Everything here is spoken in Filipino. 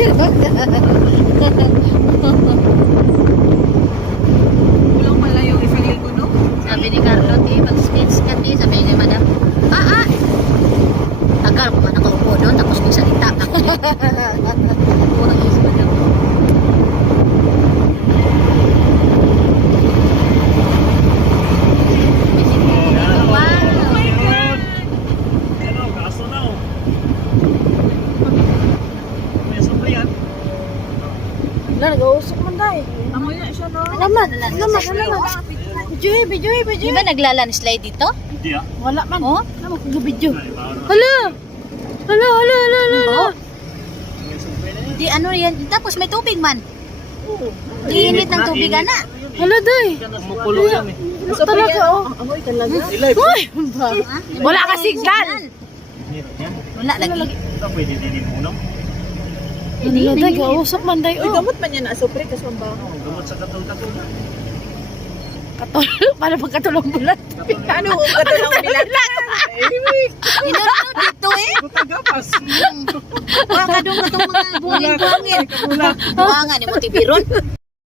Kulang pala yung isang ko, no? Sabi ni Carlo, mag-sketch ka, sabi ni Madam. Tagal ko man nakaupo doon, tapos magsalita. Kurang yung Madam. Wala, nag-uusok man tayo. Amoy na siya, no? Alaman. Bijoy. Di ba naglalandslide dito? Hindi ah. Wala man. Oh? Ano mo kagabidyo? Hala! Hala. Di ano yan. Tapos may tubig man. Iinit ng tubig, ana. Hala, day. Kumukulo yan eh. Talaga, oh. Amoy talaga. Ilay. Uy! Ha? Wala ka signal. Wala lagi. Ito pwede din mo, no? Hala, day. Kausap man, day. Uy, Oh. gamot man yan na asupre kasi ang baho. Gamot sa katol-katol. Para pagkatulong bulan. Ano kung katulang bilang? Inunod dito eh. Tagapas. Baka doon ka itong mga buhangin-buhangin. Buhangan ni mo tibiron.